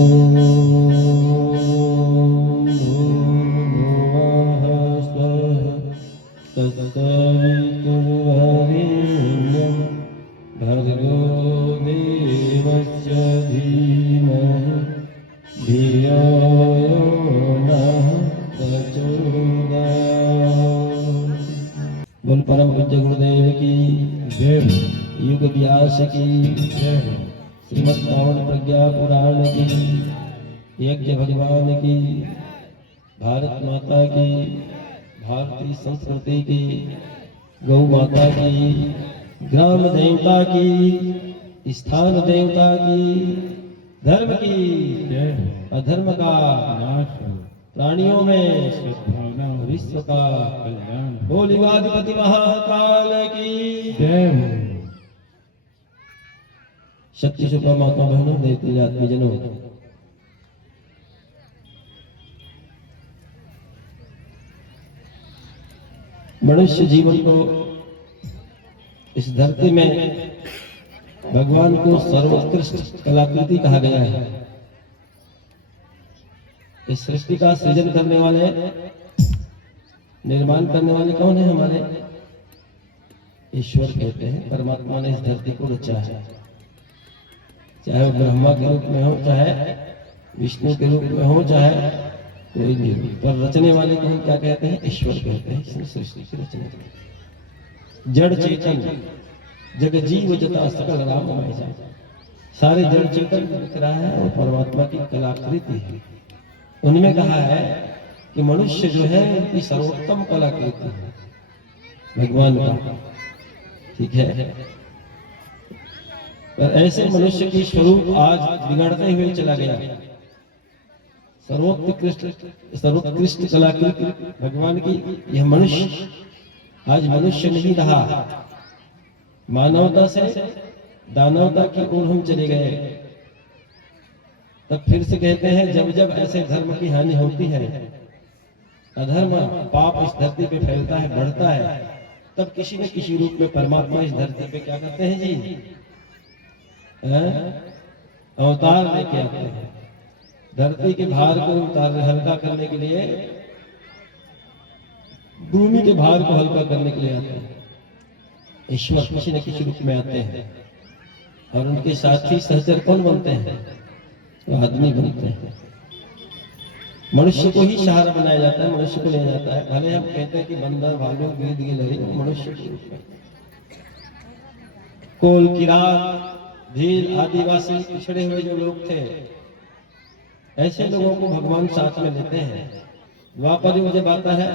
तत्सवितुर्वरेण्यं भर्गो देवस्य धीमहि धियो यो नः प्रचोदयात्। बोल परम पूज्य गुरुदेव की जय। युग व्यास की जय। श्रीमद् पावन प्रज्ञा पुराण की, यज्ञ भगवान की, भारत माता की, भारतीय संस्कृति की, गौ माता की, ग्राम देवता की, स्थान देवता की, धर्म की अधर्म का नाश, प्राणियों में सद्भावना, विश्व का कल्याण। बोल युगाधिपति महाकाल की जय। शक्ति सुपा माता बहनों, देवती आत्मजनों, मनुष्य जीवन को इस धरती में भगवान को सर्वोत्कृष्ट कलाकृति कहा गया है। इस सृष्टि का सृजन करने वाले, निर्माण करने वाले कौन है? हमारे ईश्वर कहते हैं। परमात्मा ने इस धरती को रचा है, चाहे वो ब्रह्मा के रूप में हो, चाहे विष्णु के रूप में हो, चाहे कोई भी हो, पर रचने वाले को हम क्या कहते हैं? ईश्वर कहते हैं। इसने सृष्टि की रचना की। जड़ चेतन जग जीव जता सकल राममय जाय। सारे जड़ चेतन दिख रहा है और परमात्मा की कलाकृति है। उनमें कहा है कि मनुष्य जो है उनकी सर्वोत्तम कलाकृति है भगवान का, ठीक है। पर ऐसे मनुष्य की स्वरूप आज बिगड़ते हुए चला गया। सर्वोत्कृष्ट कलाकृति भगवान की यह मनुष्य आज मनुष्य नहीं रहा। मानवता से दानवता की ओर हम चले गए। तब फिर से कहते हैं, जब जब ऐसे धर्म की हानि होती है, अधर्म पाप इस धरती पे फैलता है, बढ़ता है, तब किसी न किसी रूप में परमात्मा इस धरती पे क्या करते हैं जी? अवतार लेके आते हैं। धरती के भार को हल्का करने के लिए, भूमि के भार को हल्का करने के लिए आते हैं। ईश्वर किसी न किसी रूप में आते हैं और उनके साथी सहचर कौन बनते हैं? तो आदमी बनते हैं। मनुष्य को ही सहारा बनाया जाता है, मनुष्य को लिया जाता है। भले हम कहते हैं कि बंदर, भालू, गिद्ध, गिलहरी मनुष्य के रूप में, कोल, किरात, भील, आदिवासी, पिछड़े हुए जो लोग थे, ऐसे लोगों को भगवान साथ में लेते हैं। द्वापर युग जब आता है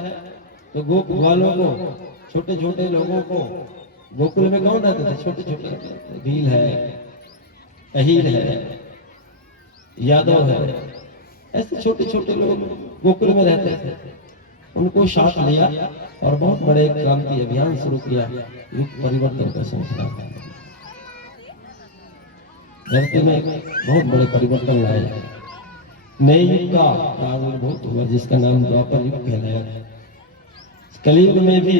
तो गोप ग्वालों को, छोटे छोटे लोगों को, गोकुल में कौन रहते थे? छोटे छोटे, भील है, अहीर है, यादव है, ऐसे छोटे छोटे लोग गोकुल में रहते थे। उनको साथ लिया और बहुत बड़े क्रांति अभियान शुरू किया, युग परिवर्तन का संस्कार। धरती में बहुत बड़े परिवर्तन लाए। नए युग का प्रादुर्भाव हुआ जिसका नाम द्वापर युग कहलाया। कलयुग में भी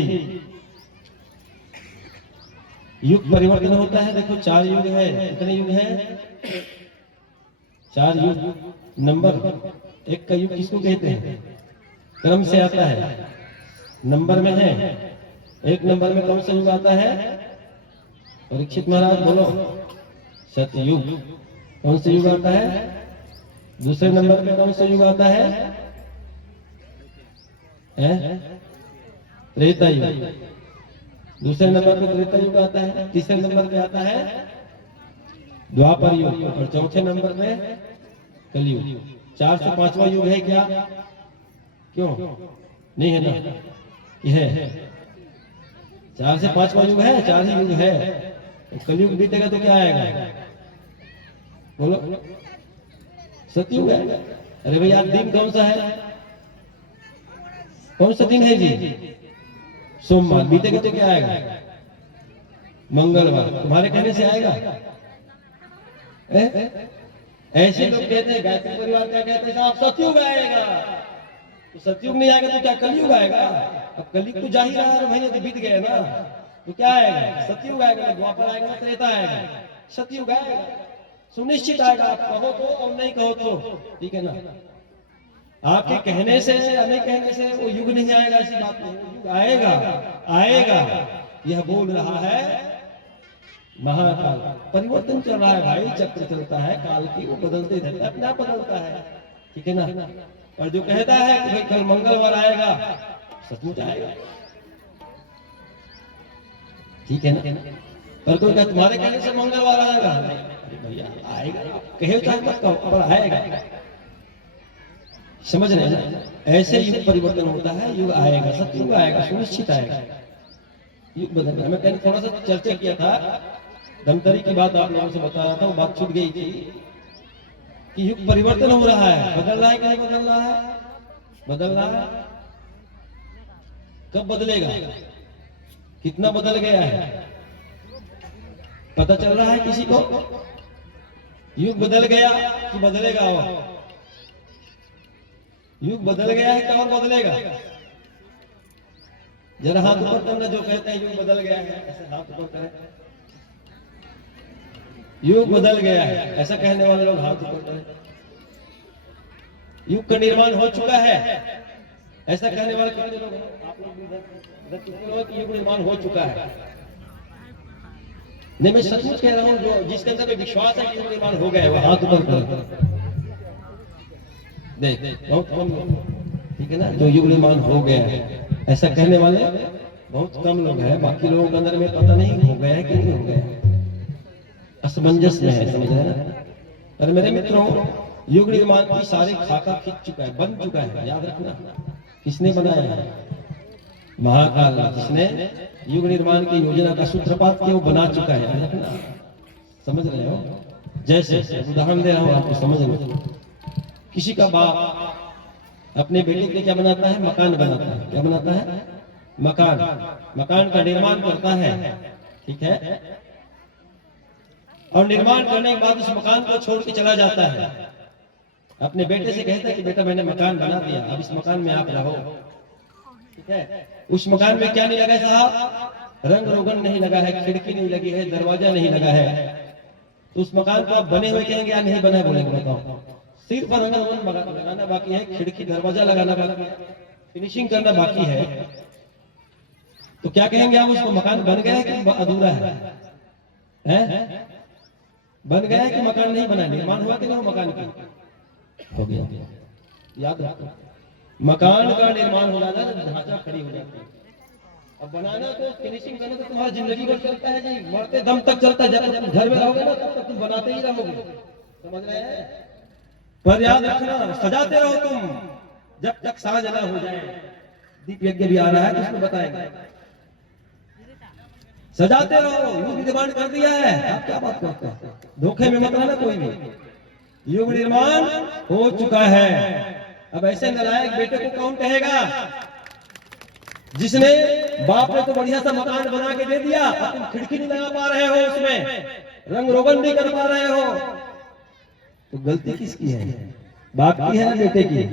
युग परिवर्तन होता है। देखो 4 युग है। कितने युग है? 4 युग। नंबर 1 का युग किसको कहते हैं? क्रम से आता है, नंबर में है। 1 नंबर में कौन सा युग आता है? परीक्षित महाराज बोलो। सतयुग। कौन सा युग आता है? दूसरे नंबर पे कौन सा युग आता है? त्रेता युग। दूसरे नंबर पे त्रेता युग आता है। तीसरे नंबर पे आता है द्वापर युग और चौथे नंबर पे कलयुग। 4 से 5वां युग है क्या? क्यों नहीं है ना? कि है। 4 से 5वां युग है, 4 ही युग है। तो कलयुग बीतेगा तो क्या आएगा? बोलो। सतयुग है। अरे भैया दिन कौन सा है? कौन सा दिन है जी? सोमवार। बीतेगा तो क्या आएगा? मंगलवार। तुम्हारे कहने से आएगा? ऐसे लोग कहते हैं, गायत्री परिवार क्या कहते हैं? साहब सतयुग आएगा। तो सतयुग नहीं आएगा तो क्या कलयुग आएगा? अब कलयुग तो जा ही रहा है, महीने तो बीत गए ना, तो क्या आएगा? सतयुग आएगा, द्वापर आएगा, त्रेता आएगा, सतयुग आएगा। सुनिश्चित आएगा। आप कहो तो और नहीं कहो तो, ठीक है ना। आपके कहने से या नहीं कहने से वो युग नहीं आएगा, ऐसी बात नहीं। युग आएगा, आएगा, यह बोल रहा है महाकाल। परिवर्तन चल रहा है भाई, चक्र चलता है काल की, वो बदलते रहता है, अपना बदलता है, ठीक है ना। और जो कहता है कि भाई कल मंगलवार आएगा, सचमुच आएगा, ठीक है ना। पर कोई कहता तुम्हारे कहने से मंगलवार आएगा, भैया आएगा, कहे चाहे मत कहो, पर आएगा। समझ रहे हैं ना। ऐसे युग परिवर्तन होता है, युग आएगा, सत्युग आएगा, सुनिश्चित आएगा, युग बदलना। मैं कल थोड़ा सा चर्चा किया था, धमतरी की बात आप लोगों से बता रहा था, वो बात छूट गई थी कि युग परिवर्तन हो रहा है। बदल रहा है कि नहीं बदल रहा है? बदल रहा है। कब बदलेगा? कितना बदल गया है पता चल रहा है किसी को? युग बदल गया कि बदलेगा? और युग बदल गया है क्या और बदलेगा? जरा हाथ ऊपर करना जो कहते हैं युग बदल गया है, ऐसे हाथ ऊपर करें। युग बदल गया है ऐसा कहने वाले लोग हाथ ऊपर करें। युग का निर्माण हो चुका है ऐसा कहने वाले कितने लोग हैं? आप लोग कितने लोग युग निर्माण हो चुका है? नहीं, मैं सचमुच कह रहा हूं, जो जिसके अंदर विश्वास है कि युग निर्माण हो गया, वो हाथ ऊपर करें। देख बहुत कम, ठीक है ना, जो युग निर्माण हो गया है ऐसा कहने वाले बहुत कम लोग हैं। बाकी लोगों के अंदर में पता नहीं हो गया है कि नहीं हो गया है, असमंजस में है, समझ रहे ना। अरे मेरे मित्रों, युग निर्माण की सारे खाका खींच चुका है, बन चुका है, याद रखना। किसने बनाया है? महाकाल, जिसने युग निर्माण की योजना का सूत्रपात किया, वो बना चुका है, याद रखना। समझ रहे हो? जैसे उदाहरण दे रहा हूं आपको, समझ लो। किसी का बाप अपने बेटे के लिए क्या बनाता है? मकान बनाता है। क्या बनाता है? मकान। मकान का निर्माण करता है, ठीक है। और निर्माण करने के बाद उस मकान को छोड़ के चला जाता है। अपने बेटे से कहता है कि बेटा मैंने मकान बना दिया, अब इस मकान में आप रहो, ठीक है। उस मकान में क्या नहीं लगा साहब? रंग रोगन नहीं लगा है, खिड़की नहीं लगी है, दरवाजा नहीं लगा है। तो उस मकान को आप बने हुए कहेंगे या नहीं बना बोलेंगे? बताओ। सिर्फ रंग रोगन लगाना बाकी है, खिड़की दरवाजा लगाना बाकी है, फिनिशिंग करना बाकी है। तो क्या कहेंगे आप? उसको मकान बन गया है कि अधूरा है? बन गया है कि मकान नहीं बना? निर्माण हुआ कि नहीं मकान की? हो गया। याद रखो, मकान का निर्माण हो जाता है, ढांचा खड़ी हो जाती है। अब बनाना तो, फिनिशिंग करना तो तुम्हारी जिंदगी भर चलता है जी, मरते दम तक चलता है। जब तुम घर में रहोगे ना तब तक तुम बनाते ही रहोगे, समझ रहे हैं। पर याद रखना, सजाते रहो तुम जब तक साज ना हो जाए। दीप यज्ञ भी आ रहा है तो उसको बताएंगे। सजाते रहो, युग निर्माण कर दिया है। आप क्या बात करते हैं? धोखे में मत रहना कोई भी। युग निर्माण हो चुका है। अब ऐसे नालायक बेटे को कौन कहेगा जिसने बाप ने तो बढ़िया सा मकान बना के दे दिया, अब तुम खिड़की नहीं लगा पा रहे हो, उसमें रंग रोगन नहीं कर पा रहे हो, तो गलती किसकी है? बाप की है बेटे की?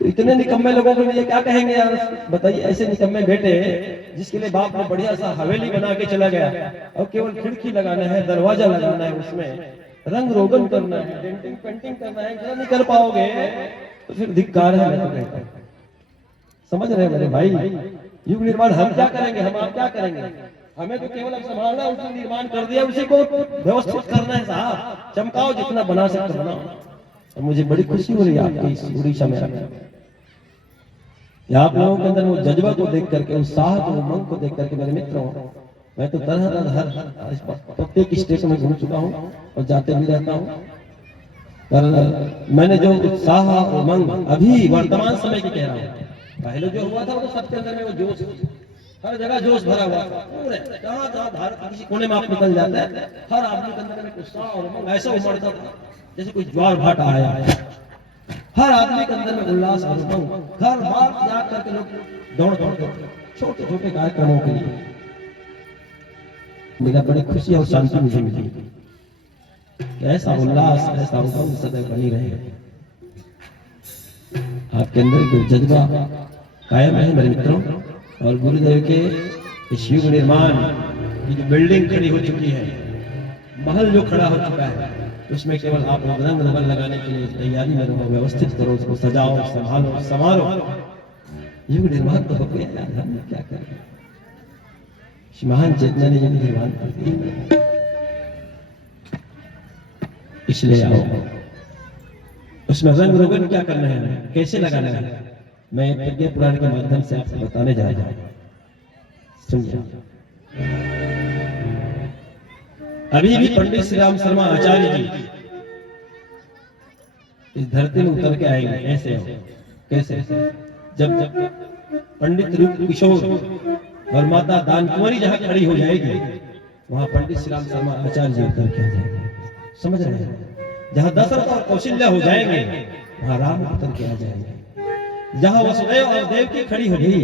तो इतने निकम्मे लोगों के लिए क्या कहेंगे यार? बताइए, ऐसे निकम्मे बेटे जिसके लिए बाप ने बढ़िया सा हवेली बना के चला गया और केवल खिड़की लगाना है, दरवाजा लगाना है, उसमें रंग रोगन करना है, डेंटिंग पेंटिंग करना है, क्या नहीं कर पाओगे तो फिर धिक्कार है। मैं तो कहता हूं, समझ रहे मेरे भाई, युग निर्माण हम क्या करेंगे? हम आप क्या करेंगे? हमें तो केवल अब संभालना, उसने निर्माण कर दिया, उसी को व्यवस्थित करना है साहब। चमकाओ, जितना बना सकते बनाओ। और मुझे बड़ी खुशी हो रही है आपकी इस उड़ीसा में आप लोगों के अंदर वो जज्बा को देख करके, उत्साह को, उमंग को देख करके। मेरे मित्रों, मैं तो तरह तरह हर प्रत्येक स्टेट में घूम चुका हूँ और जाते भी रहता हूँ, पर मैंने जो उत्साह और उमंग अभी वर्तमान समय की कह रहा हूँ, पहले जो हुआ था वो तो सबके अंदर में वो जोश, हर जगह जोश भरा हुआ था पूरे, जहाँ जहाँ भारत किसी कोने में आप निकल जाता है, हर आदमी के अंदर में उत्साह और उमंग ऐसा उमड़ता था जैसे कोई ज्वार भाटा आया। हर आदमी के अंदर में उल्लास और उमंग, हर बार त्याग करके लोग दौड़ दौड़ते थे छोटे छोटे कार्यक्रमों के लिए। मुझे बड़ी खुशी और शांति मुझे मिली। ऐसा उल्लास, ऐसा उमंग सदैव बनी रहेगा आपके अंदर, जो जज्बा कायम है मेरे मित्रों। और गुरुदेव के इस युग निर्माण की जो बिल्डिंग खड़ी हो चुकी है, महल जो खड़ा हो चुका है उसमें केवल आप लोग रंग रंग लगाने के लिए तैयारी में रहो, व्यवस्थित करो, उसको सजाओ, संभालो, संवारो। युग निर्माण तो हो गया यार, हम क्या करें। महान चेतना ने युग निर्माण कर दिया, इसलिए आओ उसमें रंग रोगन क्या करना है, कैसे लगाना है, मैं प्रज्ञा पुराण के माध्यम से आपको बताने जा रहा हूं। सुनिए, अभी भी पंडित श्री राम शर्मा आचार्य जी इस धरती में उतर के आएंगे। ऐसे हो कैसे, जब पंडित रूप किशोर और माता दान कुंवरी जहां खड़ी हो जाएगी वहां पंडित श्री राम शर्मा आचार्य जी उतर के आ जाएंगे। समझ रहे हैं? जहां दशरथ और कौशल्या हो जाएंगे वहां राम उतर के आ जाएंगे। जहां वसुदेव और देवकी खड़ी हो गई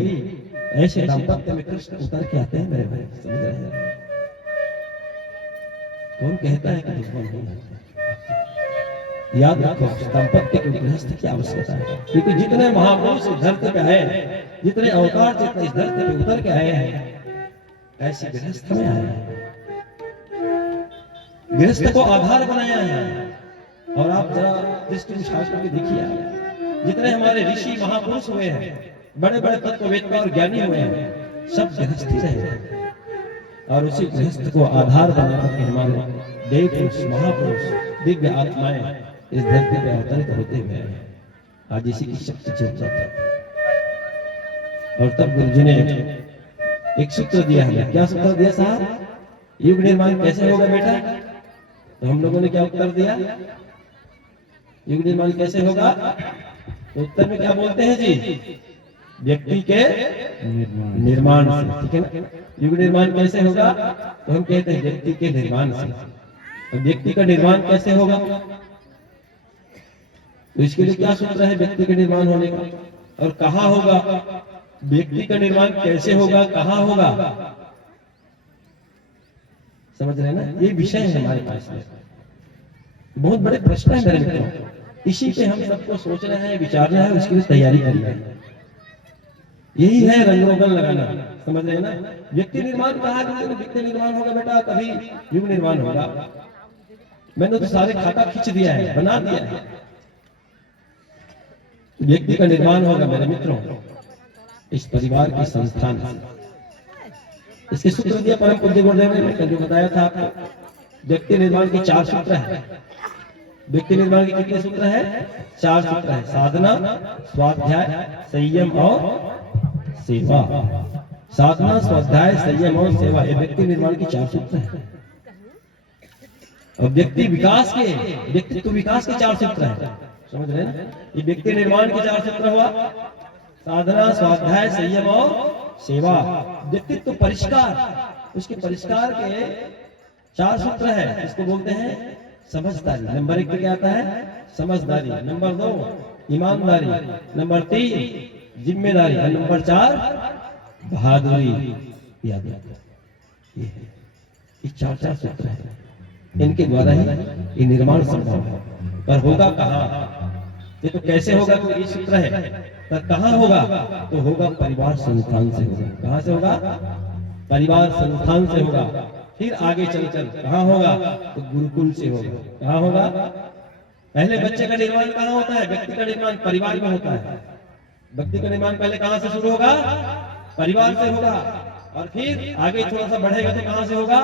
ऐसे दाम्पत्य में कृष्ण उतर के आते हैं मेरे भाई। समझ रहे हैं? कौन कहता है कि दुश्मन नहीं है? याद रखो, दाम्पत्य के गृहस्थ की आवश्यकता है, क्योंकि जितने महापुरुष इस धरती पे आए, जितने अवतार जितने इस धरती पे उतर के आए हैं, ऐसे गृहस्थ में आए हैं, गृहस्थ को आधार बनाया है। और आप जरा दृष्टि शास्त्र की देखिए, जितने हमारे ऋषि महापुरुष हुए हैं, बड़े बड़े तत्ववेत्ता और ज्ञानी हुए हैं, सब गृहस्थी रहे और उसी गृहस्थ को आधार बनाकर के हमारे देव पुरुष, महापुरुष, दिव्य आत्माएं इस धरती पे अवतरित होते हुए आज इसी की शक्ति चर्चा है। और तब गुरु जी ने एक सूत्र दिया है। क्या सूत्र दिया साहब? युग निर्माण कैसे होगा बेटा? तो हम लोगों ने क्या उत्तर दिया? युग निर्माण कैसे होगा? तो उत्तर में क्या बोलते हैं जी? व्यक्ति के निर्माण से। ठीक है ना? युग निर्माण कैसे होगा? तो हम कहते हैं व्यक्ति के निर्माण से। तो व्यक्ति का निर्माण कैसे होगा? तो इसके लिए क्या सूत्र है व्यक्ति के निर्माण होने का? और कहाँ होगा? व्यक्ति का निर्माण कैसे होगा, कहाँ होगा? समझ रहे हैं ना? ये विषय है हमारे पास में। बहुत बड़े प्रश्न है मेरे मित्रों, इसी पे हम सबको सोच रहे हैं, विचार रहे हैं, उसके लिए तैयारी कर रहे हैं। यही है रंगरोगन लगाना। समझ रहे हैं ना? व्यक्ति निर्माण कहा, व्यक्ति निर्माण होगा बेटा तभी युग निर्माण होगा। मैंने तो सारे खाता खींच दिया है, बना दिया है। व्यक्ति का निर्माण होगा मेरे मित्रों इस परिवार के संस्थान से। इसके सूत्र दिया परम पूज्य गुरुदेव ने, मैंने जो बताया था आपको। व्यक्ति निर्माण के 4 सूत्र है। व्यक्ति निर्माण के कितने सूत्र है? 4 सूत्र है। साधना, स्वाध्याय, संयम और सेवा। साधना, स्वाध्याय, संयम और सेवा, ये व्यक्ति निर्माण के 4 सूत्र है। और व्यक्ति विकास के, व्यक्तित्व विकास के 4 सूत्र है। समझ रहे हैं? ये व्यक्ति निर्माण के 4 सूत्र हुआ, साधना, स्वाध्याय, संयम और सेवा। व्यक्तित्व परिष्कार, उसके परिष्कार के 4 सूत्र है। इसको बोलते हैं समझदारी। नंबर 1 पे क्या आता है? समझदारी। नंबर 2 ईमानदारी। नंबर 3 जिम्मेदारी। और नंबर 4 बहादुरी। याद रखो, ये 4 सूत्र है। इनके द्वारा ही ये निर्माण संभव है। पर होगा कहाँ? ये तो कैसे होगा तो ये सूत्र है, पर कहाँ होगा? तो होगा परिवार संस्थान से होगा। कहाँ से होगा? परिवार संस्थान से होगा। फिर आगे चल कहाँ होगा? तो गुरुकुल से होगा। कहाँ होगा? पहले बच्चे का निर्माण कहाँ होता है? व्यक्ति का निर्माण परिवार में होता है। व्यक्ति का निर्माण पहले कहाँ से शुरू होगा? परिवार से होगा। और फिर आगे थोड़ा सा बढ़ेगा तो कहाँ से होगा?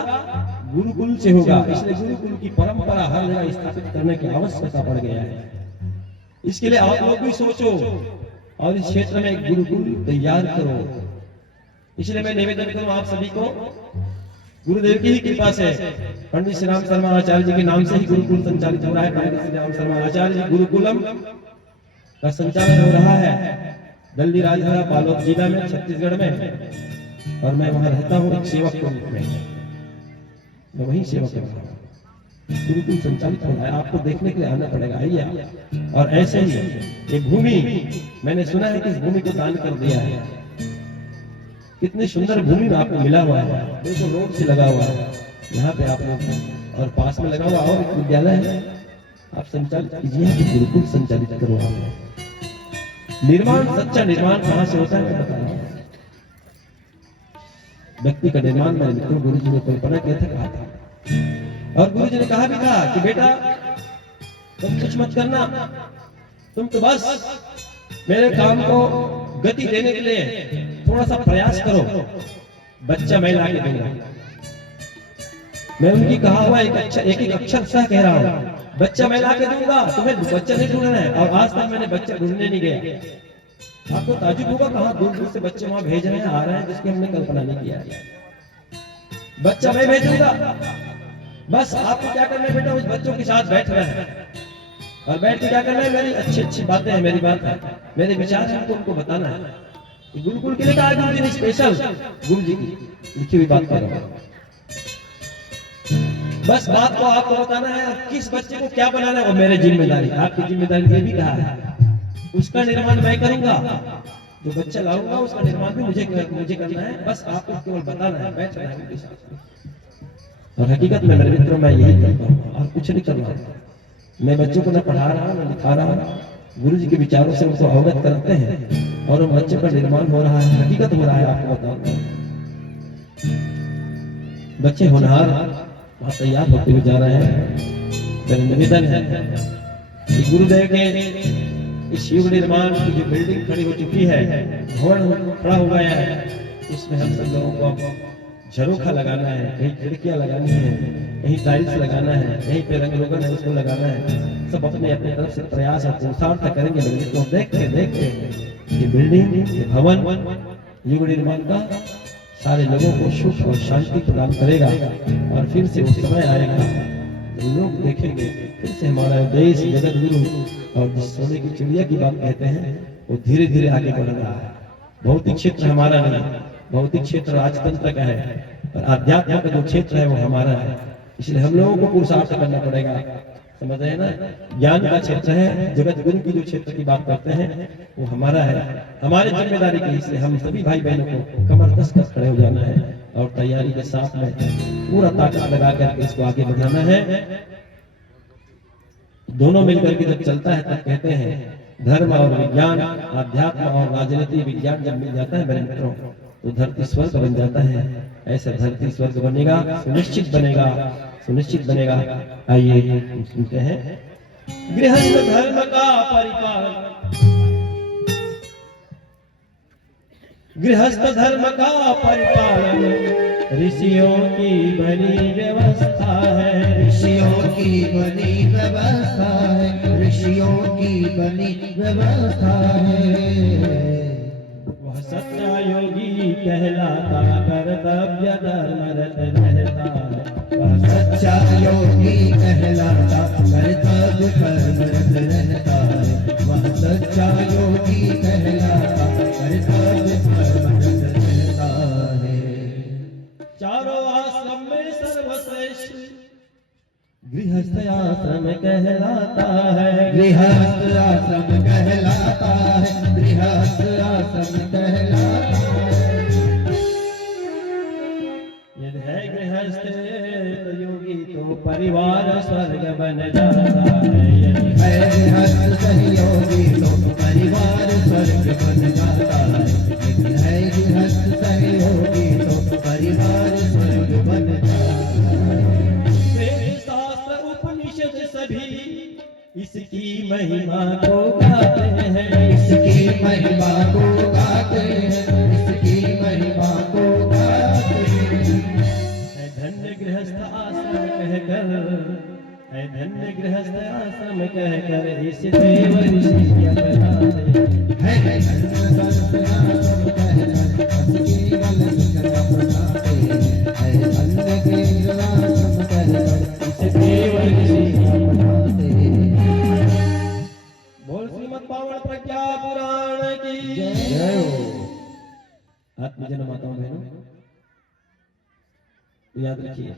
गुरुकुल से होगा। इसलिए गुरुकुल की परंपरा हर जगह स्थापित करने की आवश्यकता पड़ गया है। इसके लिए आप लोग भी सोचो और इस क्षेत्र में एक गुरुकुल तैयार करो। इसलिए मैं निवेदन करूं आप सभी को, गुरुदेव की ही कृपा से पंडित श्री राम शर्मा आचार्य जी के नाम से ही गुरुकुल संचालित हो रहा है। पंडित श्री राम शर्मा आचार्य जी गुरुकुलम का संचालन हो रहा है दल्ली राजहरा बालोद जिला में, छत्तीसगढ़ में। और मैं वहां रहता हूँ एक सेवक के रूप में, मैं वही सेवा कर रहा हूँ। गुरुकुल संचालित हो रहा है, आपको देखने के लिए आना पड़ेगा, आइए। और ऐसे ही एक भूमि मैंने सुना है कि इस भूमि को दान कर दिया है। कितनी सुंदर भूमि में आपको मिला हुआ है, देखो रोड से लगा हुआ है यहाँ पे आप लोग, और पास में लगा हुआ और एक विद्यालय है। आप संचालित कीजिए कि गुरुकुल संचालित करो। निर्माण, सच्चा निर्माण कहाँ से होता है मैं बता रहा हूँ। व्यक्ति का निर्माण मेरे मित्रों गुरु जी ने कल्पना किया था, कहा था और गुरु जी ने कहा भी था कि बेटा तुम कुछ मत करना, तुम तो बस मेरे काम को गति देने के लिए थोड़ा सा प्रयास करो, बच्चा मैं ला के दूंगा। मैं उनकी कहा हुआ एक अक्षर सा कह रहा हूं, बच्चा मैं ला के दूंगा, तुम्हें बच्चा नहीं ढूंढना है। और आज तक मैंने बच्चा ढूंढने नहीं गया। आपको ताजुब होगा कहां दूर दूर से बच्चे वहां भेज रहे हैं, आ रहे हैं, जिसकी हमने कल्पना नहीं किया है। बच्चा मैं भेजूंगा, बस आपको क्या करना है बेटा, उस बच्चों के साथ बैठना है और बैठ के क्या करना है, मेरी अच्छी अच्छी बातें हैं, मेरी बात है, मेरे विचार हैं, उनको बताना है। गुरुकुल के लिए कहा गुरु जी ने स्पेशल गुरु जी की लिखी हुई बात कर रहा हूं। बस बात को आपको बताना है, किस बच्चे को क्या बनाना है वो मेरी जिम्मेदारी, आपकी जिम्मेदारी। ये भी कहा है उसका निर्माण मैं करूंगा, जो बच्चा लाऊंगा उसका निर्माण भी मुझे करना है। बस आपको केवल बताना है, बैठना है उनके साथ। और हकीकत में मेरे मित्रों मैं यही करता हूँ और कुछ नहीं कर रहा हूँ। मैं बच्चों को न पढ़ा रहा हूँ न लिखा रहा हूँ, गुरु जी के विचारों से उनको अवगत करते हैं और उन बच्चों का निर्माण हो रहा है, हकीकत हो रहा है। आपको बताऊंगा बच्चे होनहार वहां तैयार होते हुए जा रहे हैं। मेरा निवेदन है कि गुरुदेव के इस युग निर्माण की जो बिल्डिंग खड़ी हो चुकी है, भवन खड़ा हो गया है, उसमें हम सब लोगों को झरोखा लगाना है, कहीं खिड़कियां लगानी है, कहीं टाइल्स लगाना है, कहीं पे रंग रोगन है उसको लगाना है। सब अपने अपने तरफ से प्रयास और पुरुषार्थ करेंगे। लेकिन तो देखते देखते ये बिल्डिंग, ये भवन युग निर्माण का सारे लोगों को सुख और शांति प्रदान करेगा। और फिर से वो समय आएगा तो लोग देखेंगे फिर से हमारा देश जगत गुरु और जिस सोने की चिड़िया की बात कहते हैं वो धीरे धीरे आगे बढ़ रहा है। भौतिक क्षेत्र हमारा नहीं, भौतिक क्षेत्र राजतंत्र का है, और आध्यात्म का जो क्षेत्र है वो हमारा है। इसलिए हम लोगों को पुरुषार्थ करना पड़ेगा, समझ रहे हैं ना। ज्ञान का क्षेत्र है, जगत गुरु की जो क्षेत्र की बात करते हैं वो हमारा है, हमारी जिम्मेदारी की। इसलिए हम सभी भाई बहनों को कमर कस कस खड़े हो जाना है और तैयारी के साथ में पूरा ताकत लगा करके इसको आगे बढ़ाना है। दोनों मिलकर के जब चलता है तब कहते हैं धर्म और विज्ञान, अध्यात्म और राजनीति विज्ञान जब मिल जाता है मेरे मित्रों तो धरती स्वर्ग बन जाता है। ऐसा धरती स्वर्ग बनेगा, सुनिश्चित बनेगा, सुनिश्चित बनेगा। आइए सुनते हैं। गृहस्थ धर्म का परिपालन, गृहस्थ धर्म का परिपालन ऋषियों की बनी व्यवस्था है, ऋषियों की बनी व्यवस्था है, ऋषियों की बनी व्यवस्था है। वह सच्चा योगी कहलाता कर्तव्य धर्मरत रहता है, वह सच्चा योगी कहलाता कर्तव्य कर्मरत रहता है, वह सच्चा योगी कहलाता कर्तव्य कर्मरत रहता है। चारों आश्रम में सर्वश्रेष्ठ गृहस्थ आश्रम कहलाता है, गृहस्थ आश्रम कहलाता है, गृहस्थ आश्रम कहलाता है। यदि है गृहस्थ तो योगी तो परिवार स्वर्ग बन जाता है, यदि है गृहस्थ सहयोगी तो परिवार स्वर्ग बन जाता है, यदि है गृहस्थ सहयोगी तो परिवार स्वर्ग बन जाता है। वेद शास्त्र उपनिषद सभी इसकी महिमा को गाते हैं, इसकी महिमा को गाते हैं, इसकी महिमा को गाते हैं। है धन्य गृहस्थ आश्रम कहकर, है धन्य गृहस्थ आश्रम कहकर इस देव ऋषि क्या कहते हैं। है धन्य गृहस्थ आश्रम कहकर असली गलत बनाते हैं, है धन्य गृहस्थ आश्रम कहकर इस देव ऋषि क्या बनाते हैं। बोल श्रीमद् पावन प्रज्ञा पुराण की जय हो। आत्मजन माताओं बहनों याद रखिए।